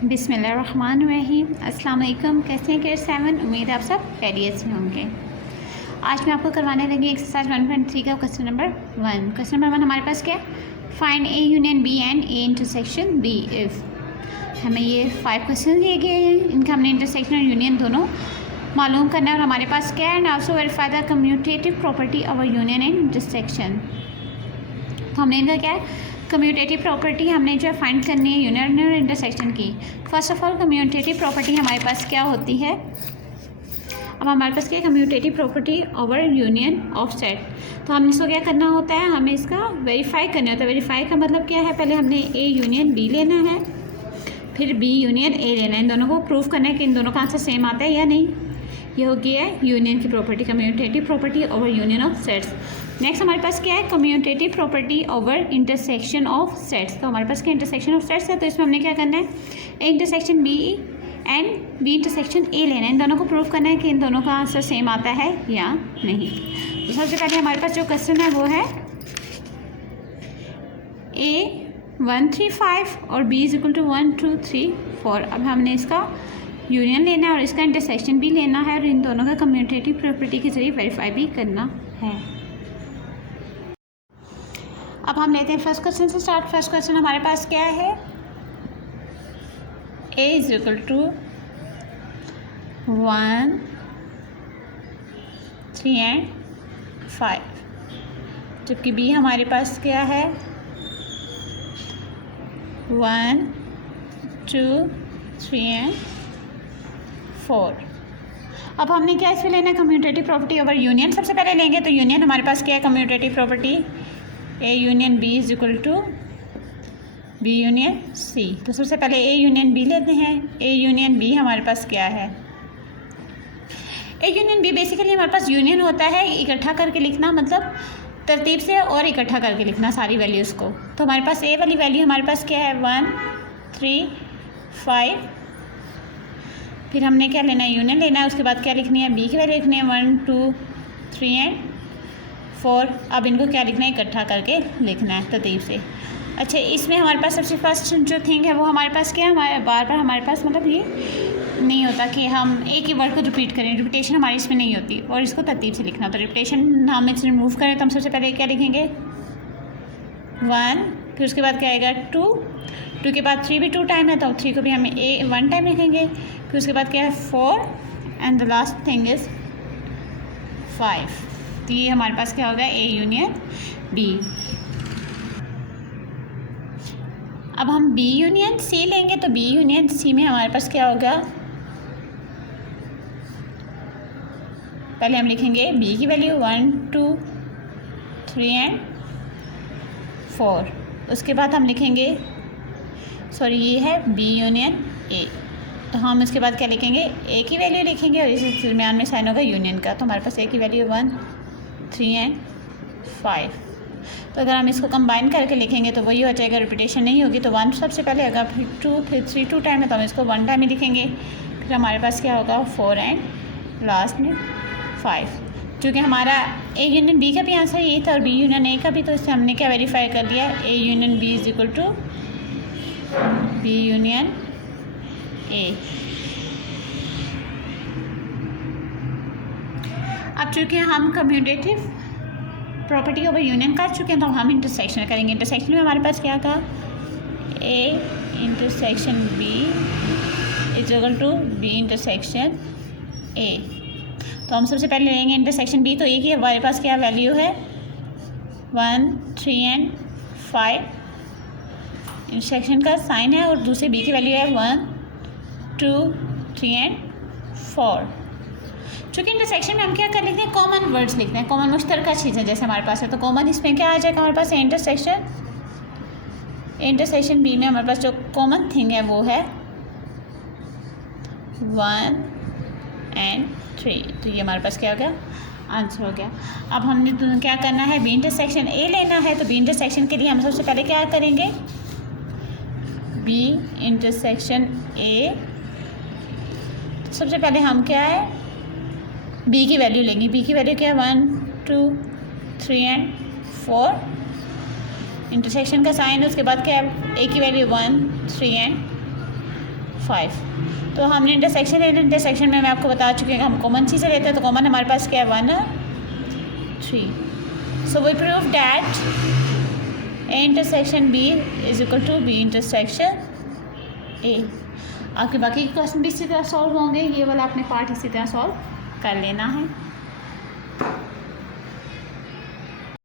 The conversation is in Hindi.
बिस्मिल्लाहिर्रहमानिर्रहीम। अस्सलाम वालेकुम। कैसे हैं? केयर 7। उम्मीद है आप सब खैरियत से होंगे। आज मैं आपको करवाने लगी एक्सरसाइज 1.3 का क्वेश्चन नंबर 1। क्वेश्चन नंबर 1 हमारे पास क्या है? Find A union B and A intersection B if. हमें ये 5 क्वेश्चन दिए गए हैं, इनका हमने इंटरसेक्शन और यूनियन दोनों मालूम करना है। और हमारे पास क्या है? And also verify the commutative property of union and intersection. तो हमने इनका क्या है, कम्यूटेटिव प्रॉपर्टी हमने जो है फाइंड करनी है यूनियन और इंटरसेक्शन की। First of all commutative property हमारे पास क्या होती है? अब हमारे पास क्या है? Commutative property over union of set. तो हमने इसको क्या करना होता है, हमें इसका वेरीफाई करना होता है। वेरीफाई का मतलब क्या है? पहले हमने ए यूनियन बी लेना है, फिर बी यूनियन ए लेना है। इन दोनों को प्रूव करना है कि इन दोनों का आंसर सेम आता है या नहीं। ये हो गया है यूनियन की property, commutative property over union of sets. Next हमारे पास क्या है? Commutative property over intersection of sets. तो हमारे पास क्या इंटरसेक्शन ऑफ सेट्स है, तो इसमें हमने क्या करना है, A intersection B and B intersection A लेना है। इन दोनों को प्रूव करना है कि इन दोनों का आंसर सेम आता है या नहीं। तो सबसे पहले हमारे पास जो क्वेश्चन है वो है A135 और B = 1 2 3 4। अब हमने इसका यूनियन लेना है और इसका इंटरसेक्शन भी लेना है और इन दोनों का कम्यूटेटिव प्रॉपर्टी के जरिए वेरीफाई भी करना है। अब हम लेते हैं फर्स्ट क्वेश्चन से स्टार्ट। फर्स्ट क्वेश्चन हमारे पास क्या है? A = 1 3 and 5, जबकि B हमारे पास क्या है? 1 2 3 and 4। अब हमने क्या इसमें लेना है? कम्यूटेटिव प्रॉपर्टी ओवर यूनियन सबसे पहले लेंगे। तो यूनियन हमारे पास क्या है? Commutative property A union B = B union C. तो सबसे पहले ए यूनियन बी लेते हैं। ए यूनियन बी हमारे पास क्या है? ए यूनियन बी बेसिकली हमारे पास यूनियन होता है इकट्ठा करके लिखना, मतलब तरतीब से और इकट्ठा करके लिखना सारी वैल्यूज़ को। तो हमारे पास ए वाली वैल्यू हमारे पास क्या है? 1 3 5। फिर हमने क्या लेना है? यूनियन लेना है। उसके बाद क्या लिखनी है? बी की वैल्यू लिखनी है 1 2 3 and 4। अब इनको क्या लिखना है? इकट्ठा करके लिखना है तरतीब से। अच्छा, इसमें हमारे पास सबसे फर्स्ट जो थिंग है वो हमारे पास क्या है? हमारे बार बार हमारे पास मतलब ये नहीं होता कि हम एक ही वर्ड को रिपीट करें। रिपीटेशन हमारी इसमें नहीं होती और इसको तरतीब से लिखना होता है। रिपीटेशन हम इसे रिमूव करें तो हम सबसे पहले क्या लिखेंगे? 1। फिर उसके बाद क्या आएगा? 2 के बाद 3 भी 2 टाइम है तो 3 को भी हम 1 टाइम लिखेंगे। फिर उसके बाद क्या है? 4 and the last thing is 5। तो ये हमारे पास क्या होगा? A union B. अब हम बी यूनियन सी लेंगे। तो बी यूनियन सी में हमारे पास क्या होगा? पहले हम लिखेंगे बी की वैल्यू 1 2 3 and 4। उसके बाद हम लिखेंगे, सॉरी ये है बी यूनियन ए। तो हम इसके बाद क्या लिखेंगे? ए की वैल्यू लिखेंगे और इस दरमियान में साइन होगा यूनियन का। तो हमारे पास ए की वैल्यू 1 3 and 5। तो अगर हम इसको कंबाइन करके लिखेंगे तो वही हो जाएगा, रिपीटेशन नहीं होगी। तो 1 सबसे पहले होगा, फिर 2 फिर 3 2 टाइम है तो हम इसको 1 टाइम ही लिखेंगे। फिर हमारे पास क्या होगा? 4 एंड लास्ट में 5। क्योंकि हमारा ए यूनियन बी का भी आंसर यही था और बी यूनियन ए का भी, तो इससे हमने क्या वेरीफाई कर लिया? A union B = B union A. अब चूँकि हम कम्यूटेटिव प्रॉपर्टी ओवर यूनियन कर चुके हैं तो हम इंटरसेक्शन करेंगे। इंटरसेक्शन में हमारे पास क्या था? A intersection B = B intersection A. तो हम सबसे पहले लेंगे इंटरसेक्शन बी। तो ए की हमारे पास क्या वैल्यू है? 1 3 and 5 इंटरसेक्शन का साइन है, और दूसरे बी की वैल्यू है 1 2 3 and 4। चूँकि इंटरसेक्शन में हम क्या कर लेते हैं? कॉमन वर्ड्स लिखते हैं, कॉमन मुश्तरका चीज़ें जैसे हमारे पास है। तो कॉमन इसमें क्या आ जाएगा हमारे पास? इंटरसेक्शन बी में हमारे पास जो कॉमन थिंग है वो है 1 and 3। तो ये हमारे पास क्या हो गया? आंसर हो गया। अब हमने क्या करना है? बी इंटरसेक्शन ए लेना है। तो बी इंटरसेक्शन के लिए हम सबसे पहले क्या करेंगे? B intersection A. सबसे पहले हम क्या है? बी की वैल्यू लेंगे। बी की वैल्यू क्या है? 1 2 3 and 4। इंटरसेक्शन का साइन है। उसके बाद क्या है? ए की वैल्यू 1 3 and 5। तो हमने इंटरसेक्शन में मैं आपको बता चुकी हूँ कि हम कॉमन सी से लेते हैं, तो कॉमन हमारे पास क्या है 1 3। So we prove that A intersection B is equal to B intersection A। आपके बाकी के क्वेश्चन भी इसी तरह सॉल्व होंगे, ये वाला आपने पार्ट इसी तरह सॉल्व कर लेना है।